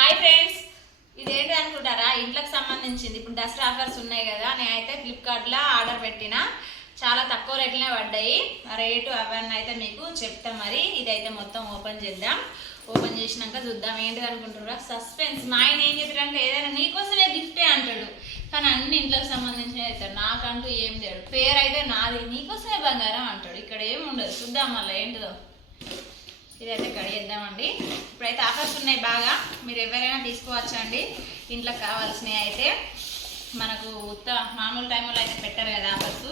Hi friends. ఇదేంటి అనుకుంటారా? ఇంట్లోకి సంబంధించింది. ఇప్పుడు దసరా ఆఫర్స్ ఉన్నాయి కదా నేనైతే ఫ్లిప్కార్ట్లో ఆర్డర్ పెట్టిన. చాలా తక్కువ రేట్లనే పడ్డాయి. రేటు అవన్నీ అయితే మీకు చెప్తాం మరి. ఇదైతే మొత్తం ఓపెన్ చేద్దాం. ఓపెన్ చేసినాక చూద్దాం. ఏంటి అనుకుంటారా సస్పెన్స్. మా ఆయన ఏం చెప్పారంటే ఏదైనా నీకోసమే గిఫ్టే అంటాడు. కానీ అన్ని ఇంట్లోకి సంబంధించిన అవుతాడు నాకంటూ ఏం లేడు పేరు అయితే నాది నీకోసమే బంగారం అంటాడు. ఇక్కడ ఏమి ఉండదు. చూద్దాం మళ్ళీ. ఏంటిదో? ఇదైతే కడిగేద్దామండి ఇప్పుడైతే ఆఫర్స్ ఉన్నాయి బాగా. మీరు ఎవరైనా తీసుకోవచ్చండి. ఇంట్లో కావాల్సినవి అయితే మనకు ఉత్త మామూలు టైంలో అయితే పెట్టారు కదా ఆఫర్స్.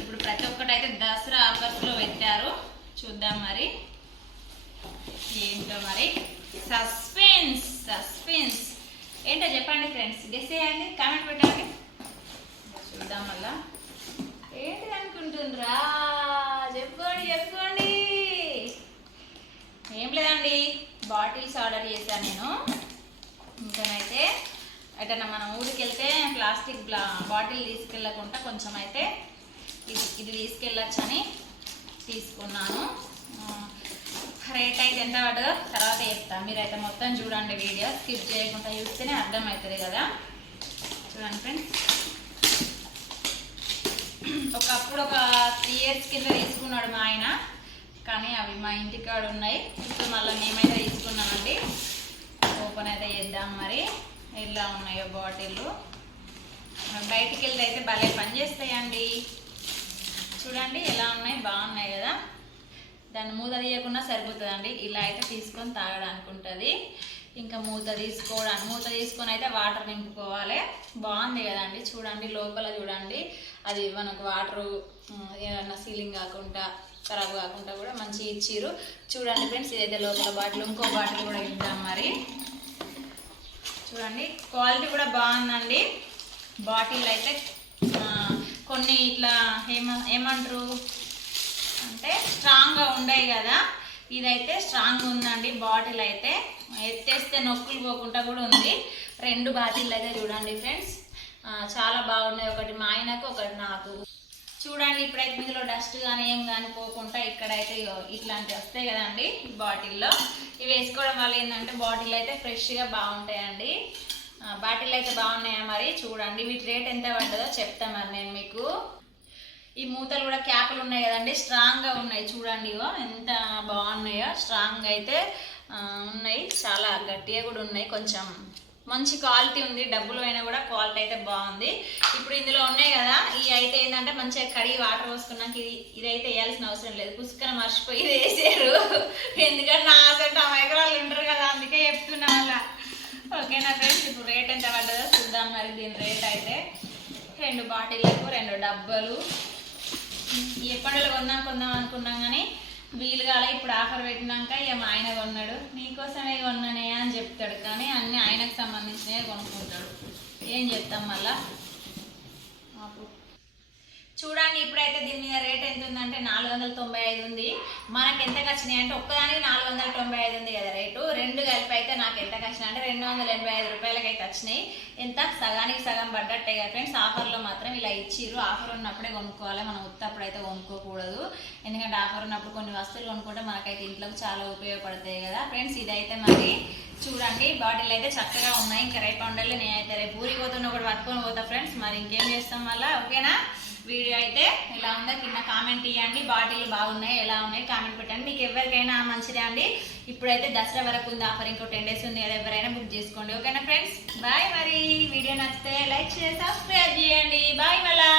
ఇప్పుడు ప్రతి ఒక్కటి అయితే దసరా ఆఫర్స్లో పెట్టారు. చూద్దాం మరి. ఏంటో మరి. Suspense suspense. ఏంటో చెప్పండి ఫ్రెండ్స్. గెస్ చేయండి కామెంట్ పెట్టండి. చూద్దాం మళ్ళా. ఏంటి అనుకుంటుండ్రా? ఆర్డర్ నేను. ఇంకానైతే ఎటన్నా మనం ఊరికి వెళ్తే ప్లాస్టిక్ బాటిల్ తీసుకెళ్ళకుండా కొంచెం అయితే ఇది ఇది తీసుకెళ్ళొచ్చని తీసుకున్నాను. రేట్ అయితే ఎంత పడ్డదో తర్వాత చెప్తాను మీరైతే మొత్తం చూడండి వీడియో. స్కిప్ చేయకుండా చూస్తేనే అర్థమవుతుంది కదా. చూడండి ఫ్రెండ్స్. ఒకప్పుడు ఒక త్రీ ఇయర్స్ కింద తీసుకున్నాడు మా ఆయన. కానీ అవి మా ఇంటికాడ ఉన్నాయి ఇప్పుడు మళ్ళీ మేమైతే తీసుకున్నామండి. ఓపెన్ అయితే చేద్దాం మరి. ఇలా ఉన్నాయో బాటిల్. బయటికి వెళ్తే అయితే భలే పని చేస్తాయండి. చూడండి ఎలా ఉన్నాయి బాగున్నాయి కదా. దాన్ని మూత తీయకుండా సరిపోతుందండి. ఇలా అయితే తీసుకొని తాగడానికి ఉంటుంది. ఇంకా మూత తీసుకోవడానికి మూత తీసుకొని అయితే వాటర్ నింపుకోవాలి. బాగుంది కదండి. చూడండి లోపల చూడండి. అది మనకు వాటరు ఏమన్నా సీలింగ్ కాకుండా ఖరాబ్ కాకుండా కూడా మంచిగా ఇచ్చిర్రు. చూడండి ఫ్రెండ్స్ ఇదైతే లోపల బాటిల్ ఇంకో బాటిల్ కూడా ఇద్దాం మరి. చూడండి. క్వాలిటీ కూడా బాగుందండి. బాటిల్ అయితే కొన్ని ఇట్లా ఏమ ఏమంటారు? అంటే స్ట్రాంగ్గా ఉండయి కదా. ఇదైతే స్ట్రాంగ్ ఉందండి. బాటిల్ అయితే ఎత్తేస్తే నొక్కులు పోకుండా కూడా ఉంది. రెండు బాటిల్ అయితే చూడండి ఫ్రెండ్స్ చాలా బాగున్నాయి. ఒకటి మా ఆయనకు ఒకటి నాకు. చూడండి ఇప్పుడైతే ఇందులో డస్ట్ కానీ ఏం కానీ పోకుండా ఇక్కడైతే ఇగో ఇట్లాంటివి వస్తాయి కదండి బాటిల్లో. ఇవి వేసుకోవడం వల్ల ఏంటంటే బాటిల్ అయితే ఫ్రెష్గా బాగుంటాయండి. బాటిల్ అయితే బాగున్నాయా మరి? చూడండి వీటి రేట్ ఎంత పడ్డదో చెప్తా మరి నేను మీకు. ఈ మూతలు కూడా క్యాపులు ఉన్నాయి కదండి స్ట్రాంగ్గా ఉన్నాయి. చూడండి ఇగో ఎంత బాగున్నాయో. స్ట్రాంగ్ అయితే ఉన్నాయి. చాలా గట్టిగా కూడా ఉన్నాయి. కొంచెం మంచి క్వాలిటీ ఉంది డబ్బులు అయినా కూడా క్వాలిటీ అయితే బాగుంది. ఇప్పుడు ఇందులో ఉన్నాయి కదా ఈ అయితే ఏంటంటే మంచిగా కడిగి వాటర్ పోసుకున్నాక ఇది ఇదైతే వేయాల్సిన అవసరం లేదు. పుస్తకం మర్చిపోయి ఇది వేసారు. ఎందుకంటే నా అసలు ఎకరాలు ఉంటారు కదా అందుకే చెప్తున్నా అలా. ఓకేనా ఫ్రెండ్స్ ఇప్పుడు రేట్ ఎంత పడ్డదో చూద్దాం మరి దీని రేట్ అయితే. రెండు బాటిళ్ళకు రెండు డబ్బలు. ఎప్పటిలో కొందాం కొందాం అనుకున్నాం కానీ వీలు కాలే ఇప్పుడు ఆఫర్ పెట్టినాక ఇక మా ఆయన కొన్నాడు. నీకోసమే కొన్నానే అని చెప్తాడు కానీ అన్ని ఆయనకు సంబంధించినవే కొనుక్కుంటాడు. ఏం చెప్తాం మళ్ళా? చూడండి ఇప్పుడైతే దీని మీద రేట్ ఎంత ఉందంటే నాలుగు వందల తొంభై ఐదు ఉంది. మనకి ఎంత వచ్చినాయి అంటే ఒక్కదానికి నాలుగు వందల తొంభై ఐదు ఉంది కదా రేటు. రెండు కలిపి అయితే నాకు ఎంత కష్టం? అంటే రెండు వందల ఎనభై ఐదు రూపాయలకి అయితే వచ్చినాయి. ఎంత? సగానికి సగం పడ్డట్టే కదా ఫ్రెండ్స్ ఆఫర్లో మాత్రం ఇలా ఇచ్చిర్రు. ఆఫర్ ఉన్నప్పుడే కొనుక్కోవాలి. మనం ఉత్తప్పుడు అయితే కొనుక్కోకూడదు. ఎందుకంటే ఆఫర్ ఉన్నప్పుడు కొన్ని వస్తువులు కొనుక్కుంటే మనకైతే ఇంట్లోకి చాలా ఉపయోగపడతాయి కదా ఫ్రెండ్స్ ఇదైతే మరి చూడండి. బాటిల్ అయితే చక్కగా ఉన్నాయి. ఇంకా రేపు ఉండలే నేనైతే రేపు ఊరికి పోతున్న ఒకటి పట్టుకొని పోతా ఫ్రెండ్స్ మరి ఇంకేం చేస్తాం మళ్ళీ? ఓకేనా? వీడియో అయితే ఎలా ఉందో కింద కామెంట్ ఇవ్వండి బాటిల్ బాగున్నాయి ఎలా ఉన్నాయి కామెంట్ పెట్టండి. మీకు ఎవరికైనా మంచిదే అండి? ఇప్పుడైతే దసరా వరకు ఉంది. ఆఫర్ ఇంకో టెన్ డేస్ ఉంది కదా ఎవరైనా బుక్ చేసుకోండి. ఓకేనా ఫ్రెండ్స్ బాయ్ మరి. వీడియో నచ్చితే లైక్ చేసి సబ్స్క్రైబ్ చేయండి. బాయ్ మళ్ళా.